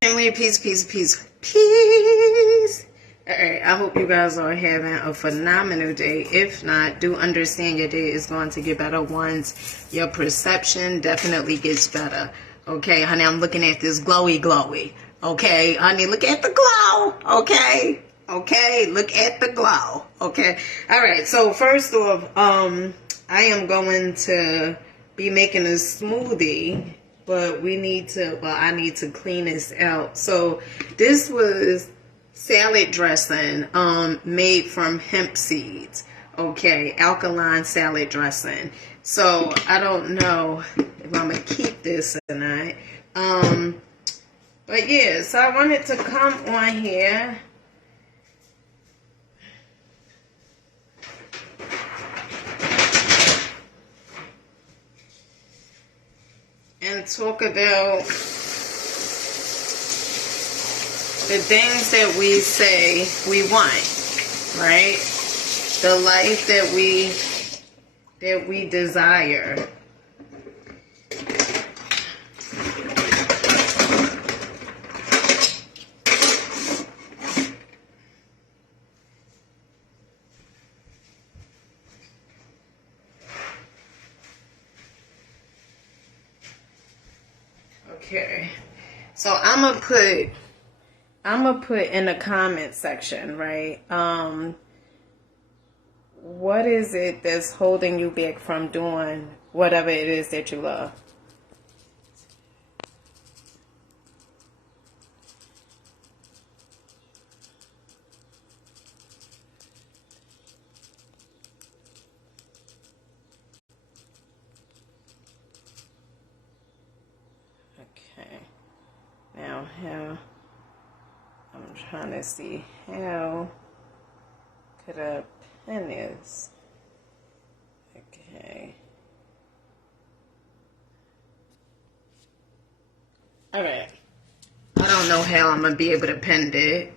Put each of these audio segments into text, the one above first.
Family, peace, peace, peace, peace. Alright, I hope you guys are having a phenomenal day. If not, do understand your day is going to get better once your perception definitely gets better. Okay, honey, I'm looking at this glowy. Okay, honey, look at the glow. Okay, look at the glow. Okay, alright, so first off, I am going to be making a smoothie. But I need to clean this out. So this was salad dressing made from hemp seeds. Okay, alkaline salad dressing. So I don't know if I'm gonna keep this or not. But yeah, so I wanted to come on here. And talk about the things that we say we want, right? The life that we desire. Okay, so I'm gonna put in the comment section, right? What is it that's holding you back from doing whatever it is that you love? Okay. Now, how I'm trying to see how could I pin this? Okay. All right. I don't know how I'm gonna be able to pin it.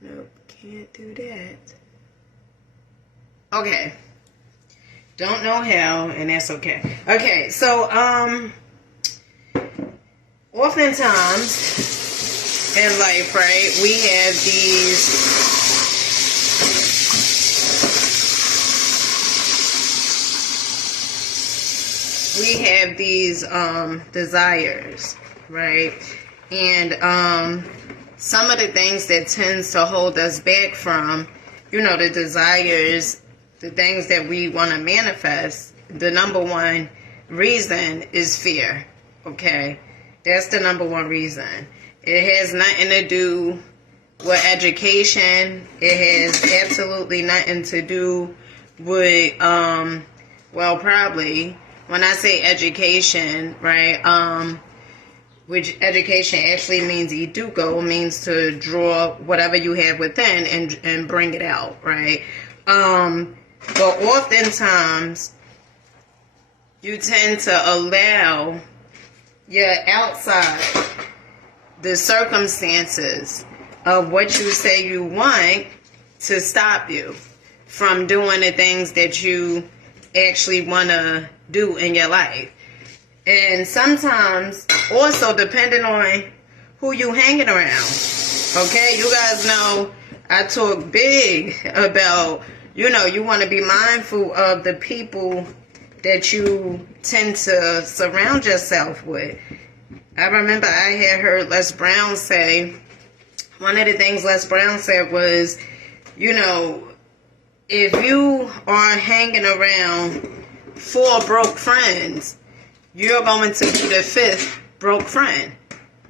Nope, can't do that. Okay. Don't know how, and that's okay. Okay, so oftentimes in life, right, we have these desires, right? And some of the things that tends to hold us back from, the desires, the things that we want to manifest, the number one reason is fear. Okay, that's the number one reason. It has nothing to do with education. It has absolutely nothing to do with probably when I say education, right? Which education actually means educo, means to draw whatever you have within and bring it out, right? But oftentimes, you tend to allow your outside, the circumstances of what you say you want to stop you from doing the things that you actually want to do in your life. And sometimes, also depending on who you hanging around. Okay, you guys know I talk big about, you want to be mindful of the people that you tend to surround yourself with. I remember I had heard Les Brown say, one of the things Les Brown said was, if you are hanging around 4 broke friends, you're going to be the 5th broke friend,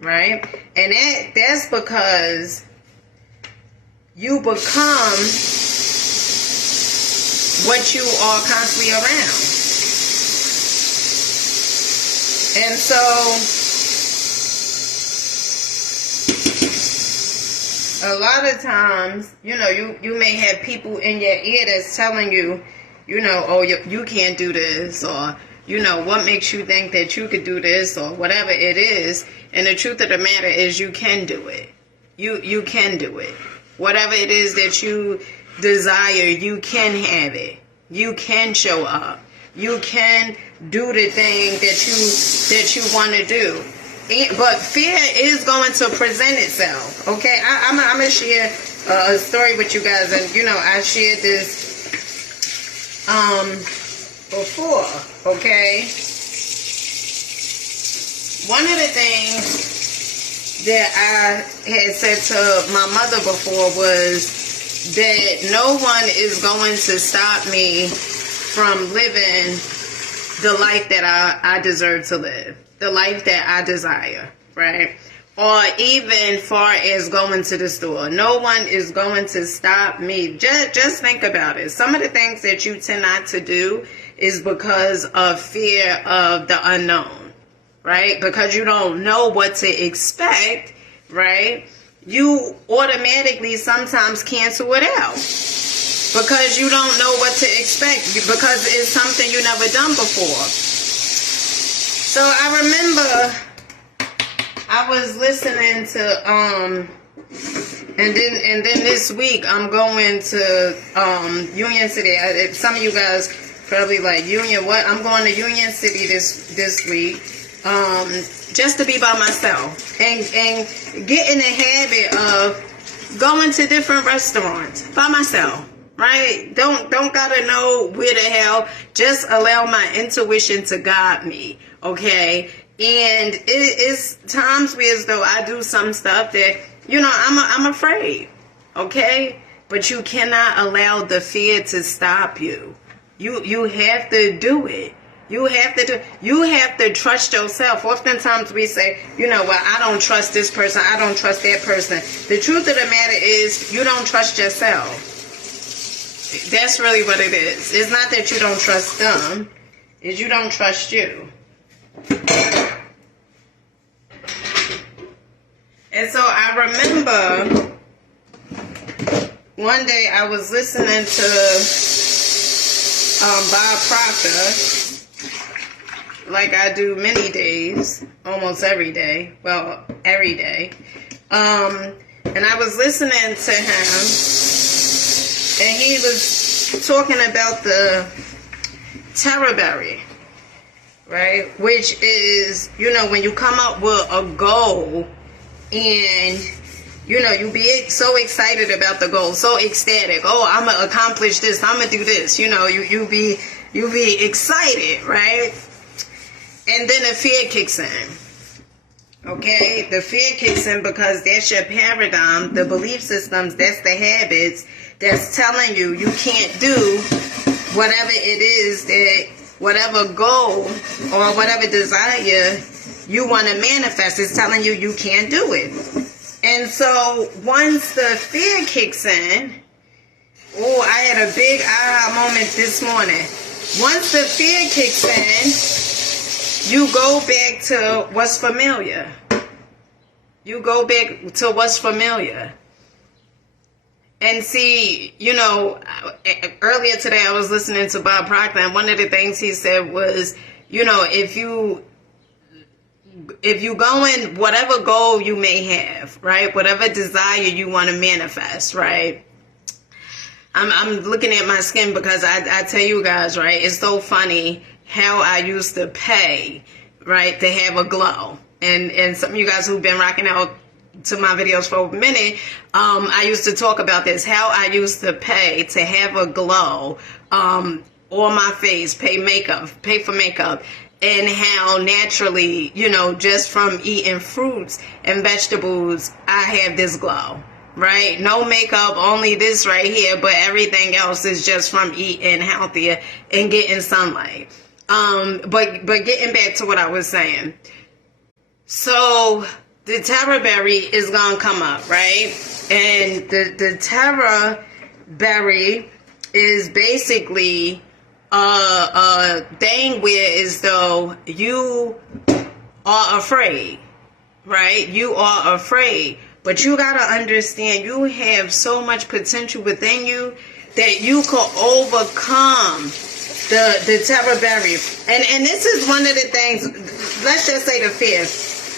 right? And that's because you become what you are constantly around. And so a lot of times, you may have people in your ear that's telling you, oh, you can't do this, or, what makes you think that you could do this, or whatever it is. And the truth of the matter is you can do it. You can do it. Whatever it is that you desire, you can have it. You can show up. You can do the thing that you want to do. But fear is going to present itself. Okay, I'm gonna share a story with you guys, and I shared this before. Okay, one of the things that I had said to my mother before was that no one is going to stop me from living the life that I deserve to live, the life that I desire, right? Or even far as going to the store. No one is going to stop me. Just think about it. Some of the things that you tend not to do is because of fear of the unknown, right? Because you don't know what to expect, right? You automatically sometimes cancel it out because you don't know what to expect, because it's something you never done before. So I remember I was listening to and then this week I'm going to Union City. Some of you guys probably like, Union what? I'm going to Union City this week. Just to be by myself and get in the habit of going to different restaurants by myself, right? Don't gotta know where the hell. Just allow my intuition to guide me, okay? And it is times where as though I do some stuff that I'm afraid, okay? But you cannot allow the fear to stop you. You have to do it. You have to trust yourself. Oftentimes we say, well, I don't trust this person, I don't trust that person. The truth of the matter is, you don't trust yourself. That's really what it is. It's not that you don't trust them, it's you don't trust you. And so I remember one day I was listening to Bob Proctor, like I do many days, almost every day. Well, every day. And I was listening to him, and he was talking about the Tara Berry, right? Which is, when you come up with a goal, and you be so excited about the goal, so ecstatic. Oh, I'm gonna accomplish this, I'm gonna do this. You be excited, right? And then the fear kicks in. Okay? The fear kicks in because that's your paradigm, the belief systems, that's the habits that's telling you can't do whatever it is that, whatever goal or whatever desire you want to manifest. It's telling you can't do it. And so once the fear kicks in, I had a big aha moment this morning. Once the fear kicks in, you go back to what's familiar. You go back to what's familiar. And see, earlier today I was listening to Bob Proctor, and one of the things he said was, if you go in, whatever goal you may have, right? Whatever desire you want to manifest, right? I'm looking at my skin because I tell you guys, right? It's so funny how I used to pay, right, to have a glow. And some of you guys who've been rocking out to my videos for a minute, I used to talk about this, how I used to pay to have a glow on my face, pay for makeup, and how naturally, just from eating fruits and vegetables, I have this glow, right? No makeup, only this right here, but everything else is just from eating healthier and getting sunlight. But getting back to what I was saying. So the Tara Berry is gonna come up, right? And the Tara Berry is basically a thing where as though you are afraid, right? You are afraid, but you gotta understand you have so much potential within you that you could overcome the Tara Berry. And this is one of the things, let's just say the fear.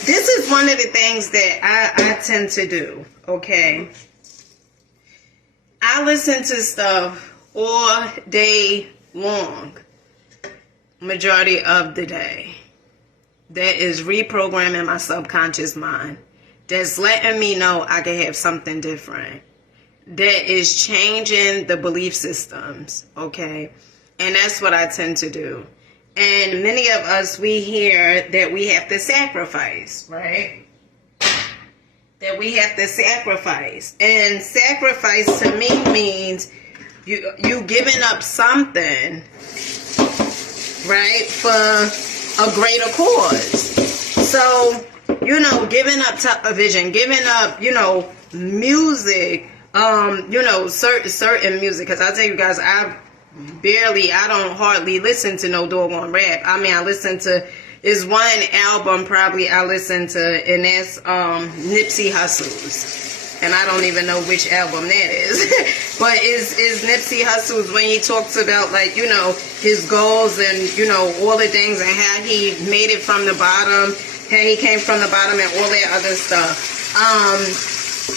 This is one of the things that I tend to do, okay? I listen to stuff all day long. majority of the day. That is reprogramming my subconscious mind. That's letting me know I can have something different. That is changing the belief systems, okay? And that's what I tend to do. And many of us, we hear that we have to sacrifice, right? That we have to sacrifice. And sacrifice to me means you giving up something, right, for a greater cause. So, giving up television, giving up, music, certain music. Because I'll tell you guys, I don't hardly listen to no doggone rap. I mean, I listen to, is one album probably I listen to, and that's Nipsey Hussle's. And I don't even know which album that is. But is Nipsey Hussle's, when he talks about, like, his goals and, all the things and how he made it from the bottom, how he came from the bottom and all that other stuff.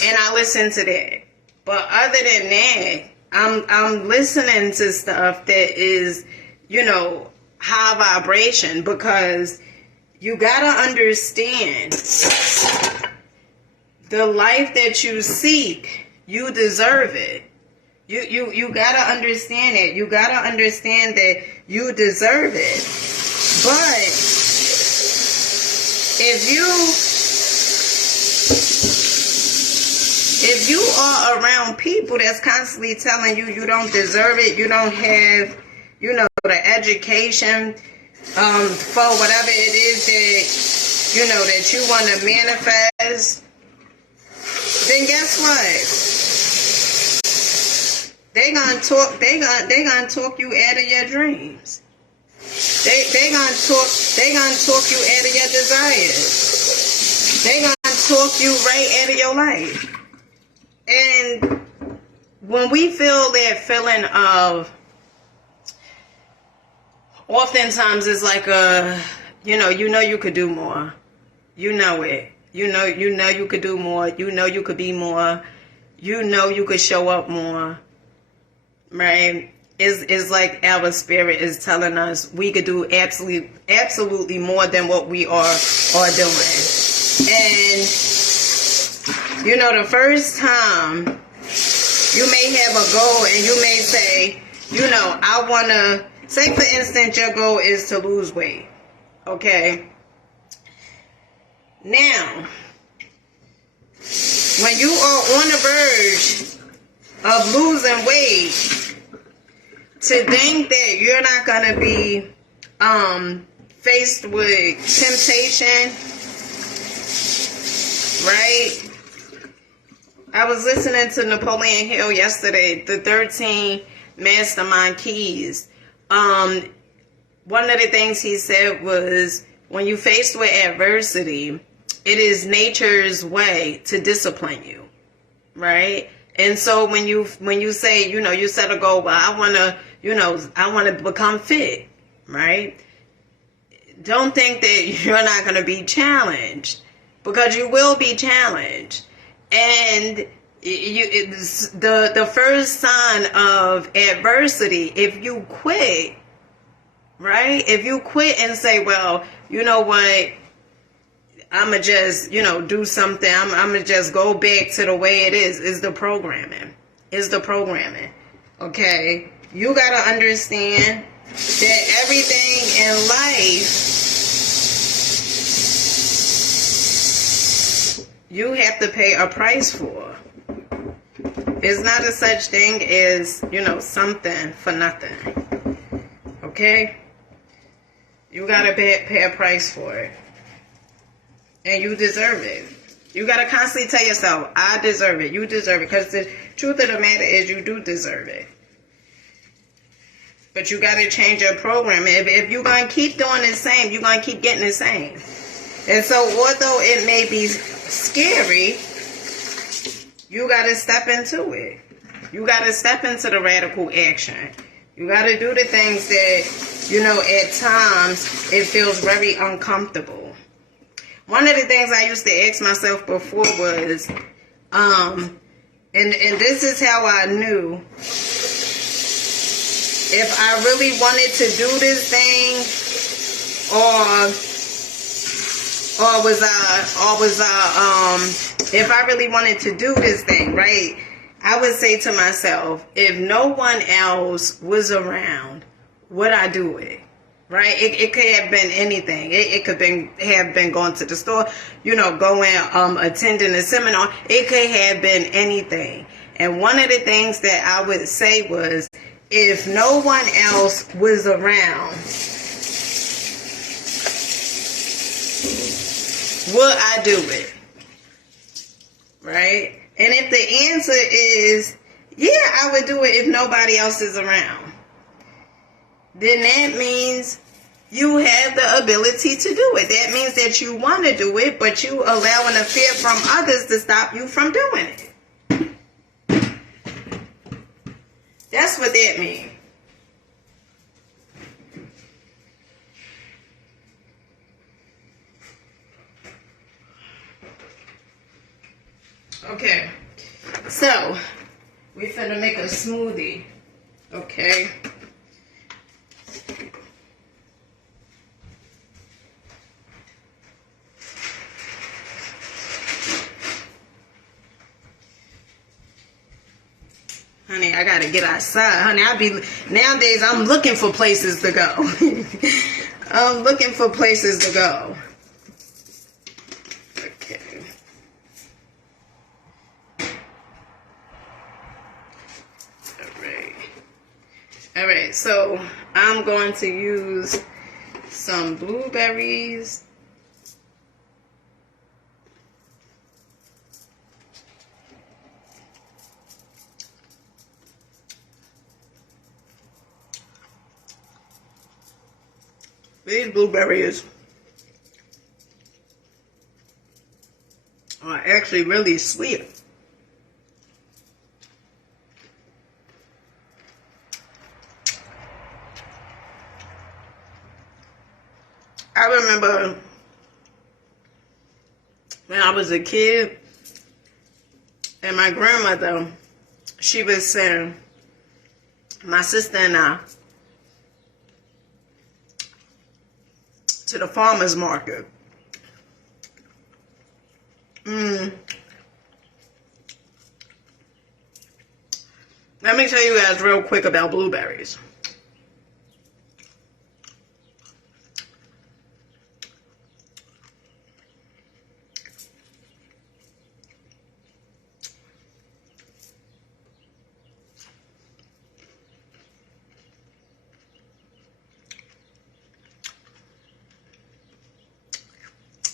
And I listen to that. But other than that, I'm listening to stuff that is, high vibration, because you gotta understand, the life that you seek, you deserve it. You gotta understand it. You gotta understand that you deserve it. But if you are around people that's constantly telling you you don't deserve it, you don't have, the education for whatever it is that, that you want to manifest, then guess what? They gonna talk you out of your dreams. They gonna talk you out of your desires. They gonna talk you right out of your life. And when we feel that feeling of, oftentimes it's like you could do more. You know it. You know you could do more. You know you could be more. You know you could show up more. Right? It's like our spirit is telling us we could do absolutely more than what we are doing. And the first time you may have a goal and you may say, I want to, say for instance, your goal is to lose weight. Okay? Now, when you are on the verge of losing weight, to think that you're not going to be faced with temptation, right? I was listening to Napoleon Hill yesterday, the 13 Mastermind Keys. One of the things he said was, when you faced with adversity, it is nature's way to discipline you, right? And so when you say, you set a goal, well, I want to become fit, right? Don't think that you're not going to be challenged, because you will be challenged. And the first sign of adversity, if you quit, right? If you quit and say, well, you know what, I'm going to just, do something. I'm going to just go back to the way it is the programming. It's the programming. Okay? You got to understand that everything in life, you have to pay a price for. It's not a such thing as, something for nothing. Okay? You got to pay a price for it. And you deserve it. You got to constantly tell yourself, I deserve it. You deserve it. Because the truth of the matter is, you do deserve it. But you got to change your program. If you're going to keep doing the same, you're going to keep getting the same. And so, although it may be scary, you got to step into it. You got to step into the radical action. You got to do the things that, at times, it feels very uncomfortable. One of the things I used to ask myself before was, and this is how I knew if I really wanted to do this thing, if I really wanted to do this thing, right, I would say to myself, if no one else was around, would I do it? Right? It could have been anything. It could have been going to the store, going, attending a seminar. It could have been anything. And one of the things that I would say was, if no one else was around, would I do it? Right? And if the answer is, yeah, I would do it if nobody else is around, then that means you have the ability to do it. That means that you want to do it, but you allowing the fear from others to stop you from doing it. That's what that means. Okay, so we finna make a smoothie. Okay. Honey, I gotta get outside. Honey, nowadays I'm looking for places to go. I'm looking for places to go. Okay. Alright, so I'm going to use some blueberries. These blueberries are actually really sweet. I remember when I was a kid, and my grandmother, she would send my sister and I to the farmer's market. Let me tell you guys real quick about blueberries.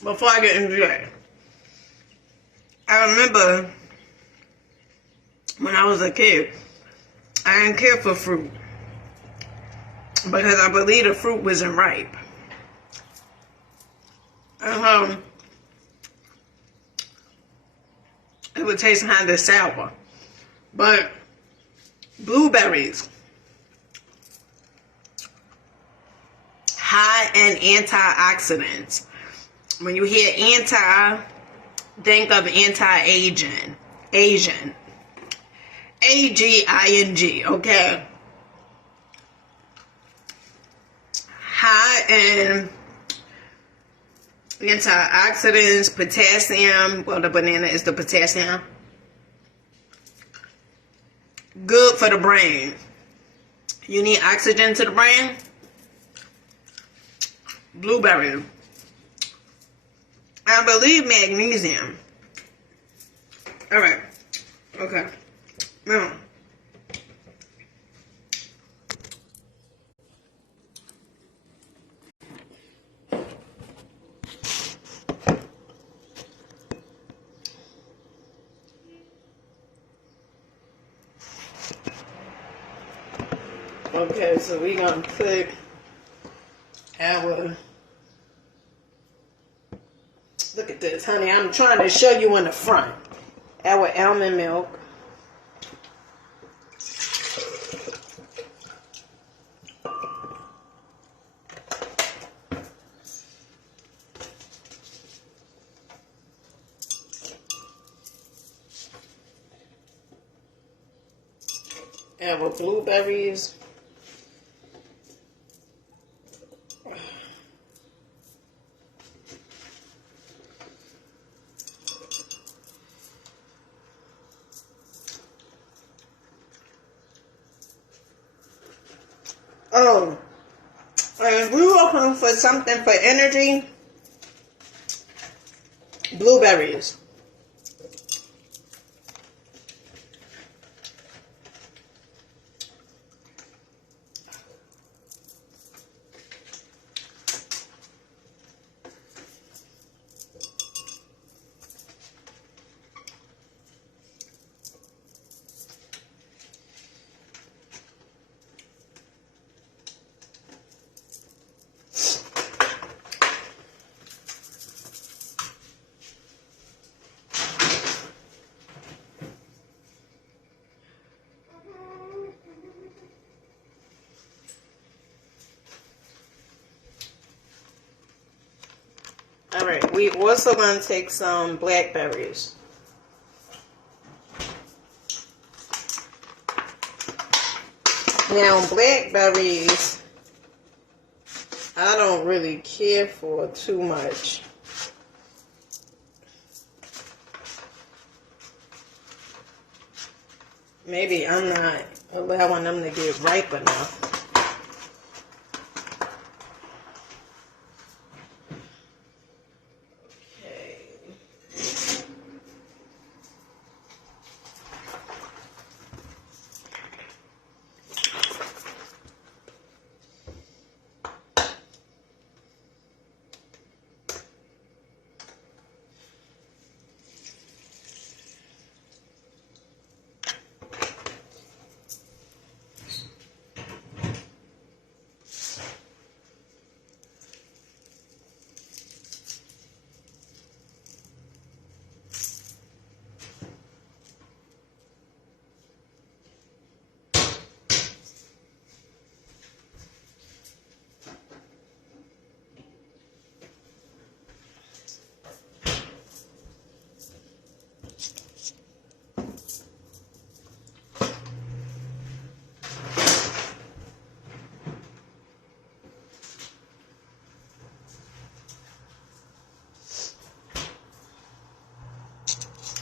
Before I get into that, I remember when I was a kid, I didn't care for fruit because I believed the fruit wasn't ripe. It would taste kind of sour. But blueberries, high in antioxidants. When you hear anti, think of anti-aging. Asian. A-G-I-N-G, okay? High in antioxidants, potassium. Well, the banana is the potassium. Good for the brain. You need oxygen to the brain? Blueberry. I believe magnesium. Alright. Okay. Now. Okay, so we're going to put our... Look at this, honey. I'm trying to show you in the front. Our almond milk. Our blueberries. Oh, if we're looking for something for energy, blueberries. All right, we also going to take some blackberries. Now, blackberries, I don't really care for too much. Maybe I'm not allowing them to get ripe enough.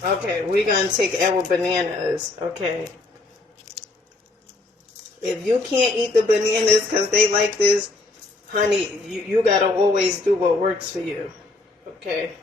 Okay, we're going to take our bananas, okay? If you can't eat the bananas because they like this, honey, you got to always do what works for you, okay?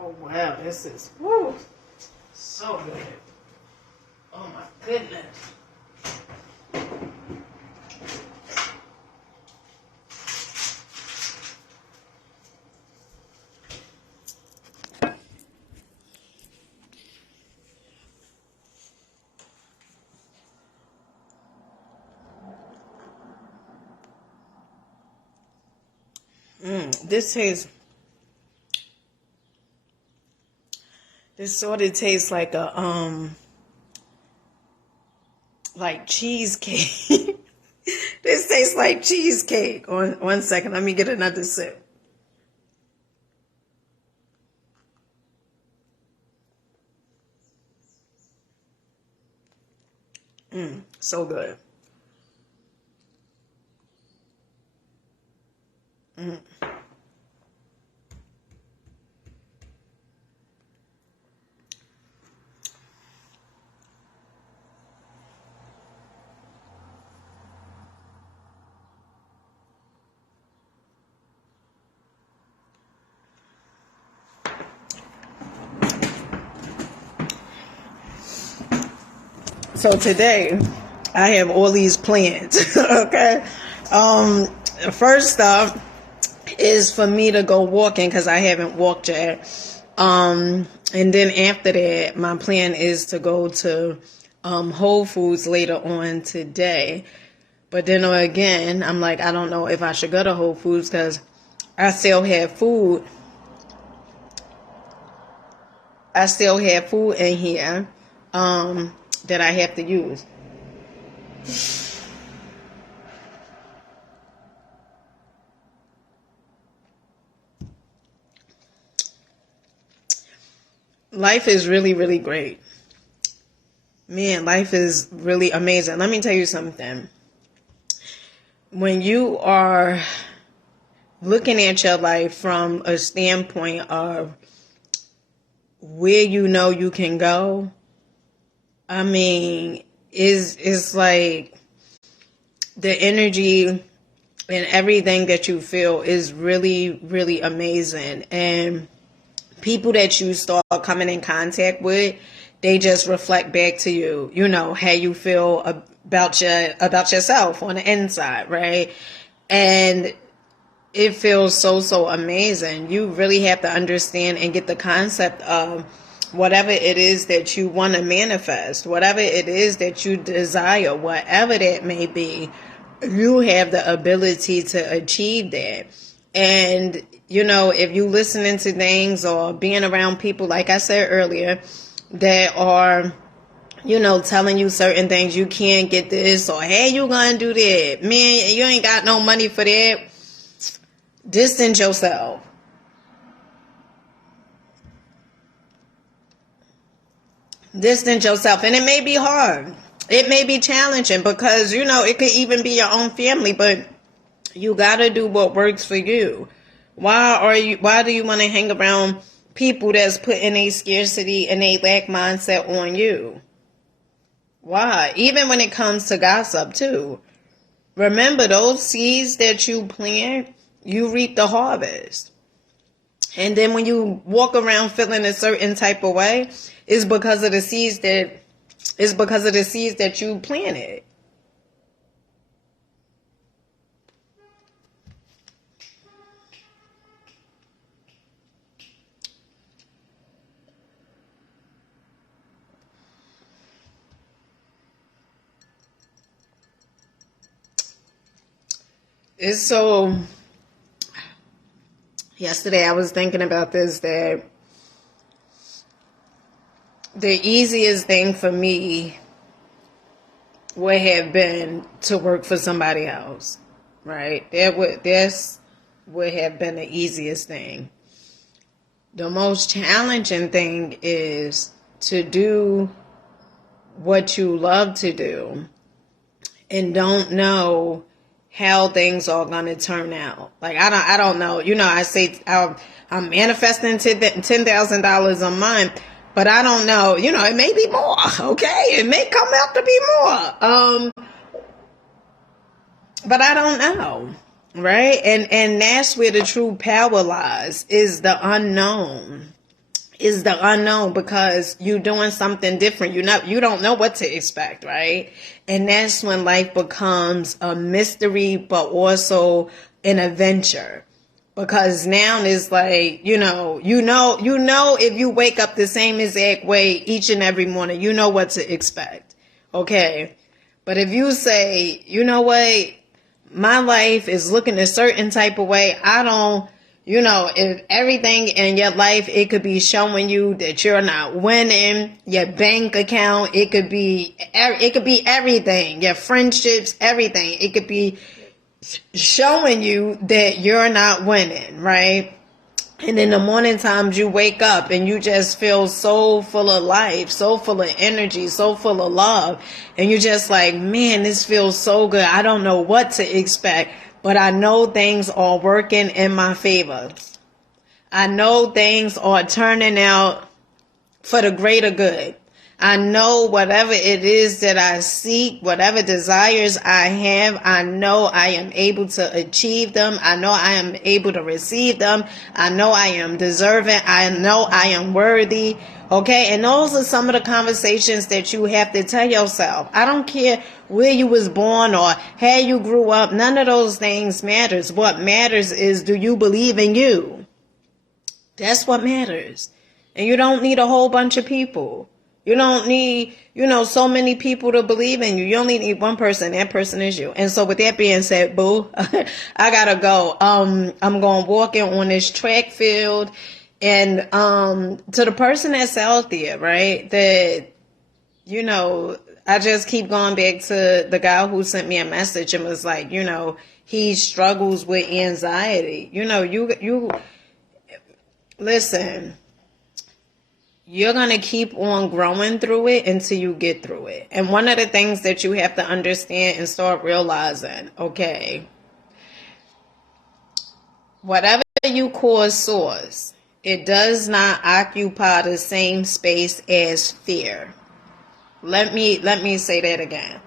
Oh wow, this is woo, so good. Oh my goodness. This tastes. This sort of tastes like cheesecake. This tastes like cheesecake. One second, let me get another sip. So good. So today, I have all these plans. Okay. First up is for me to go walking because I haven't walked yet. And then after that, my plan is to go to Whole Foods later on today. But then again, I'm like, I don't know if I should go to Whole Foods because I still have food. I still have food in here that I have to use. Life is really, really great. Man, life is really amazing. Let me tell you something. When you are looking at your life from a standpoint of where you know you can go, I mean, is like the energy and everything that you feel is really, really amazing. And people that you start coming in contact with, they just reflect back to you, you know, how you feel about yourself on the inside, right? And it feels so amazing. You really have to understand and get the concept of whatever it is that you want to manifest, whatever it is that you desire, whatever that may be, you have the ability to achieve that. And, you know, if you listening to things or being around people, like I said earlier, that are, you know, telling you certain things, you can't get this, or hey, you gonna do that, man, you ain't got no money for that, distance yourself. Distance yourself. And it may be hard. It may be challenging because, you know, it could even be your own family, but you gotta do what works for you. Why do you want to hang around people that's putting a scarcity and a lack mindset on you? Why? Even when it comes to gossip too. Remember, those seeds that you plant, you reap the harvest. And then when you walk around feeling a certain type of way, it's because of the seeds that you planted. It's so, yesterday I was thinking about this, that the easiest thing for me would have been to work for somebody else, right? This would have been the easiest thing. The most challenging thing is to do what you love to do and don't know how things are going to turn out. Like, I don't know. You know, I say I'm manifesting $10,000 a month, but I don't know. You know, it may be more. Okay, it may come out to be more. But I don't know, right? And that's where the true power lies, is the unknown. is the unknown, because you're doing something different. You don't know what to expect, right? And that's when life becomes a mystery, but also an adventure. Because now it's like, if you wake up the same exact way each and every morning, you know what to expect. Okay. But if you say, you know what, my life is looking a certain type of way, if everything in your life, it could be showing you that you're not winning, your bank account, it could be everything, your friendships, everything. It could be showing you that you're not winning, right? And in the morning times you wake up and you just feel so full of life, so full of energy, so full of love. And you're just like, man, this feels so good. I don't know what to expect, but I know things are working in my favor. I know things are turning out for the greater good. I know whatever it is that I seek, whatever desires I have, I know I am able to achieve them. I know I am able to receive them. I know I am deserving. I know I am worthy. Okay. And those are some of the conversations that you have to tell yourself. I don't care where you was born or how you grew up. None of those things matters. What matters is, do you believe in you? That's what matters. And you don't need a whole bunch of people. You don't need, so many people to believe in you. You only need one person. That person is you. And so with that being said, boo, I gotta go. I'm going walking on this track field, and to the person that's out there, right, that, I just keep going back to the guy who sent me a message and was like, he struggles with anxiety. You listen. You're going to keep on growing through it until you get through it. And one of the things that you have to understand and start realizing, okay, whatever you call source, it does not occupy the same space as fear. Let me say that again.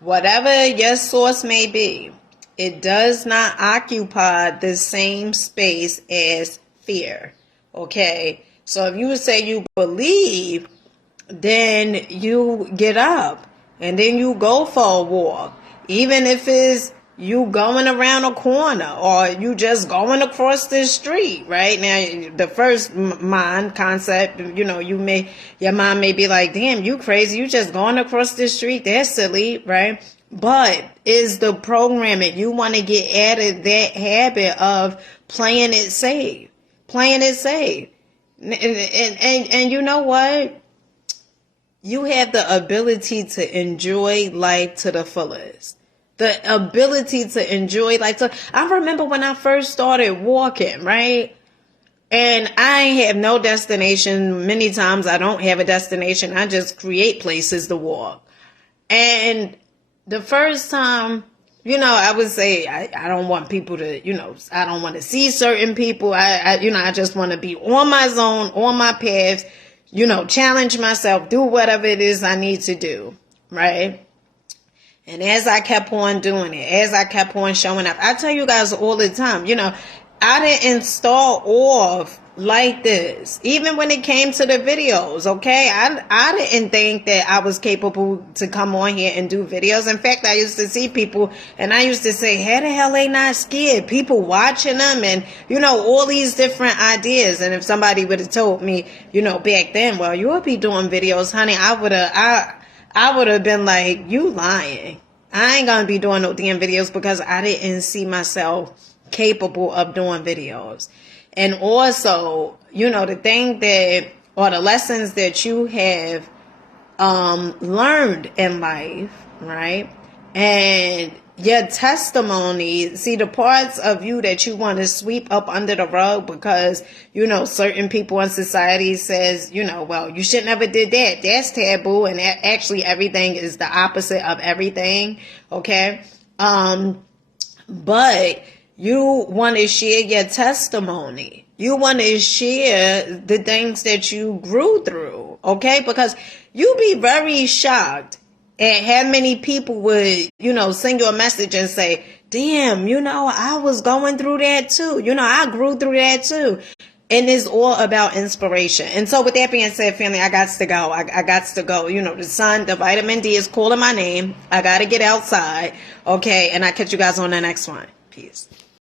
Whatever your source may be, it does not occupy the same space as fear. Okay? So if you say you believe, then you get up and then you go for a walk. Even if it's you going around a corner or you just going across the street, right? Now, the first mind concept, your mind may be like, damn, you crazy. You just going across the street. That's silly, right? But is the programming, you want to get out of that habit of playing it safe. And you know what? You have the ability to enjoy life to the fullest. The ability to enjoy life. I remember when I first started walking, right? And I have no destination. Many times I don't have a destination. I just create places to walk. And the first time, I would say I don't want people to, I don't want to see certain people. I just want to be on my zone, on my path, challenge myself, do whatever it is I need to do, right? And as I kept on doing it, as I kept on showing up, I tell you guys all the time, I didn't start off like this. Even when it came to the videos, okay? I didn't think that I was capable to come on here and do videos. In fact, I used to see people and I used to say, how the hell they not scared? People watching them and, all these different ideas. And if somebody would have told me, back then, well, you'll be doing videos, honey, I would have been like, you lying. I ain't gonna be doing no damn videos because I didn't see myself capable of doing videos. And also, the thing that, or the lessons that you have learned in life, right? And your testimony, see the parts of you that you want to sweep up under the rug because, certain people in society says, well, you should never did that. That's taboo. And actually everything is the opposite of everything. Okay. But you want to share your testimony. You want to share the things that you grew through, okay? Because you be very shocked at how many people would, send you a message and say, damn, I was going through that too. I grew through that too. And it's all about inspiration. And so with that being said, family, I got to go. I got to go. You know, the sun, the vitamin D is calling my name. I got to get outside. Okay. And I'll catch you guys on the next one. Peace.